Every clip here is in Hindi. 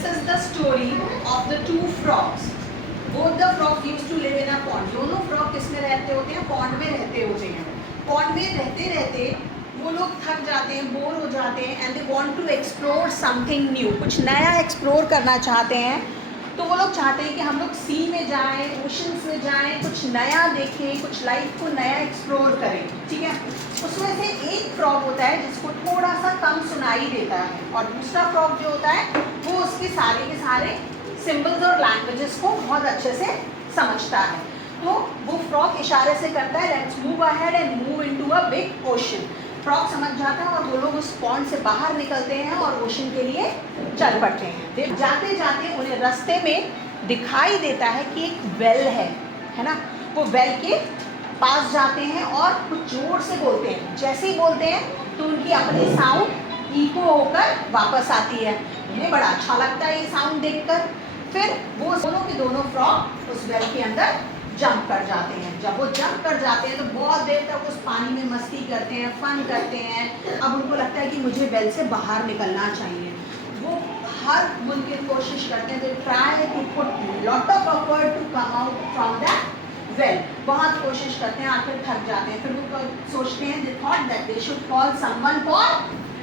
This is the story of the two frogs. Both the frogs used to live in a pond. दोनों फ्रॉग किसमें रहते होते हैं? पॉन्ड में रहते होते हैं. पॉन्ड में रहते रहते वो लोग थक जाते हैं, बोर हो जाते हैं, and they want to explore something new. कुछ नया एक्सप्लोर करना चाहते हैं. तो वो लोग चाहते हैं कि हम लोग सी में जाएं, ओशंस में जाएं, कुछ नया देखें, कुछ लाइफ को नया एक्सप्लोर करें. ठीक है. उसमें से एक फ्रॉग होता है जिसको थोड़ा सा कम सुनाई देता है, और दूसरा फ्रॉग जो होता है वो उसके सारे के सारे सिंबल्स और लैंग्वेजेस को बहुत अच्छे से समझता है. तो वो फ्रॉग इशारे से करता है, let's move ahead and move into a big ocean. Frog समझ जाता है और वो लोग उस पॉन्ड से बाहर निकलते हैं और ओशन के लिए चल पड़ते हैं. जाते जाते उन्हें रास्ते में दिखाई देता है कि एक वेल है ना. वो वेल के पास जाते हैं और कुछ जोर से बोलते हैं. जैसे ही बोलते हैं तो उनकी अपनी साउंड इको होकर वापस आती है. उन्हें बड़ा अच्छा लगता है ये साउंड देखकर. फिर वो दोनों के दोनों फ्रॉग उस वेल के अंदर जंप कर जाते हैं. जब वो जंप कर जाते हैं तो बहुत देर तक उस पानी में मस्ती करते हैं, फन करते हैं. अब उनको लगता है कि मुझे वेल से बाहर निकलना चाहिए. वो हर मुमकिन कोशिश करते हैं. They try to put lot of effort to come out from that well. बहुत कोशिश करते हैं, आखिर थक जाते हैं. फिर वो सोचते हैं, they thought that they should call someone for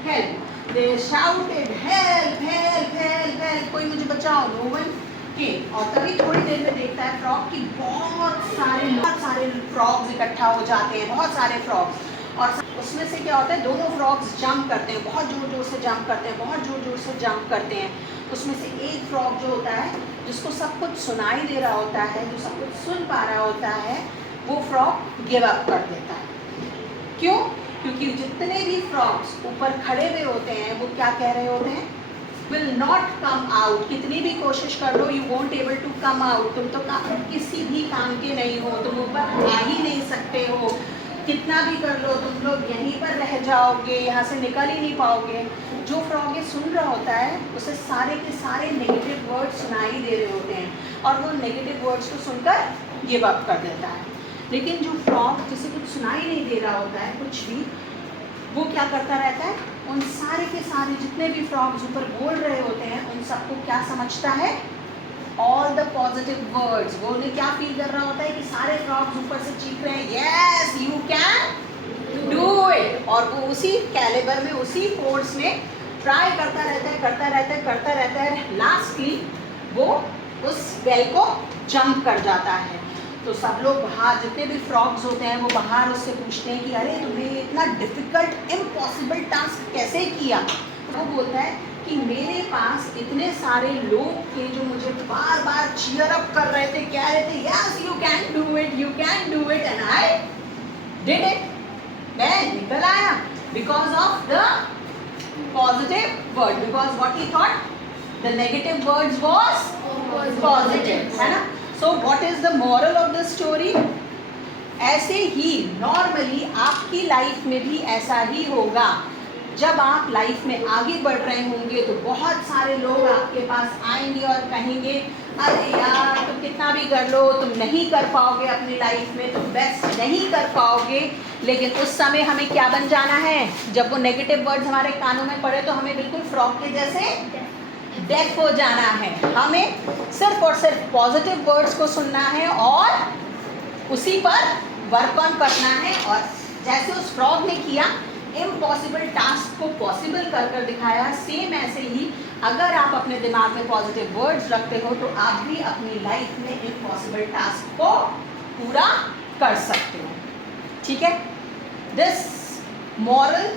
help. They shouted help help help help, कोई मुझे बचाओ. No one came. और तभी थोड़ी देर में देखता है फ्रॉग कि बहुत सारे फ्रॉग्स इकट्ठा हो जाते हैं, बहुत सारे फ्रॉग्स. और उसमें से क्या होता है, दोनों फ्रॉग्स जंप करते हैं, बहुत ज़ोर ज़ोर से जंप करते हैं, बहुत ज़ोर ज़ोर से जंप करते हैं. उसमें से एक फ्रॉग जो होता है, जिसको सब कुछ सुनाई दे रहा होता है, जो सब कुछ सुन पा रहा होता है, वो फ्रॉग गिव अप कर देता है. क्यों? क्योंकि जितने भी फ्रॉग्स ऊपर खड़े हुए होते हैं वो क्या कह रहे होते हैं, विल नॉट कम आउट. कितनी भी कोशिश कर लो, you won't able to come out. तुम तो किसी भी काम के नहीं हो, तुम ऊपर आ ही नहीं सकते हो. कितना भी कर लो तुम लोग यहीं पर रह जाओगे, यहाँ से निकल ही नहीं पाओगे. जो फ्रॉग ये सुन रहा होता है उसे सारे के सारे नेगेटिव वर्ड्स सुनाई दे रहे होते हैं, और वो नेगेटिव वर्ड्स को सुनकर गिव अप कर देता है. लेकिन जो फ्रॉग जिसे कुछ सुनाई नहीं दे रहा होता है कुछ भी, वो क्या करता रहता है, उन सारे के सारे जितने भी फ्रॉग्स ऊपर बोल रहे होते हैं उन सबको क्या समझता है, ऑल द पॉजिटिव वर्ड्स. वो उन्हें क्या फील कर रहा होता है कि सारे फ्रॉग्स ऊपर से चीख रहे हैं, yes you can do it. और वो उसी कैलिबर में, उसी फोर्स में ट्राई करता रहता है. लास्टली वो उस वेल को जंप कर जाता है. तो सब लोग बाहर, जितने भी फ्रॉग्स होते हैं वो बाहर उससे पूछते हैं कि अरे तुमने इतना डिफ़िकल्ट इम्पॉसिबल टास्क कैसे किया. वो बोलता है कि मेरे पास इतने सारे लोग थे जो मुझे बार बार चीयर अप कर रहे थे, कह रहे थे yes you can do it, you can do it, and I did it. मैं निकल आया because of the positive word, because what he thought the negative words was positive, है ना. So what is the moral of the story? ऐसे ही नॉर्मली आपकी लाइफ में भी ऐसा ही होगा. जब आप लाइफ में आगे बढ़ रहे होंगे तो बहुत सारे लोग आपके पास आएंगे और कहेंगे अरे यार तुम कितना भी कर लो तुम नहीं कर पाओगे अपनी लाइफ में, तुम बेस्ट नहीं कर पाओगे. लेकिन उस समय हमें क्या बन जाना है, जब वो नेगेटिव वर्ड्स हमारे कानों में पड़े तो हमें बिल्कुल फ्रॉग के जैसे डेफ हो जाना है. हमें सिर्फ और सिर्फ पॉजिटिव वर्ड्स को सुनना है और उसी पर वर्क ऑन करना है. और जैसे उस फ्रॉग ने किया, इम्पॉसिबल टास्क को पॉसिबल कर कर दिखाया, सेम ऐसे ही अगर आप अपने दिमाग में पॉजिटिव वर्ड्स रखते हो तो आप भी अपनी लाइफ में इम्पॉसिबल टास्क को पूरा कर सकते हो. ठीक है. दिस मॉरल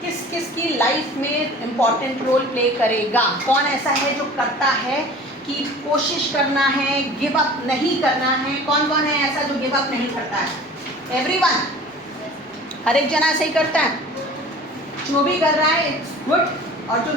किस किस की लाइफ में इम्पॉर्टेंट रोल प्ले करेगा, कौन ऐसा है जो करता है कि कोशिश करना है, गिव अप नहीं करना है. कौन कौन है ऐसा जो गिव अप नहीं करता है? एवरीवन, हर एक जना ऐसे ही करता है. जो भी कर रहा है इट्स गुड, और जो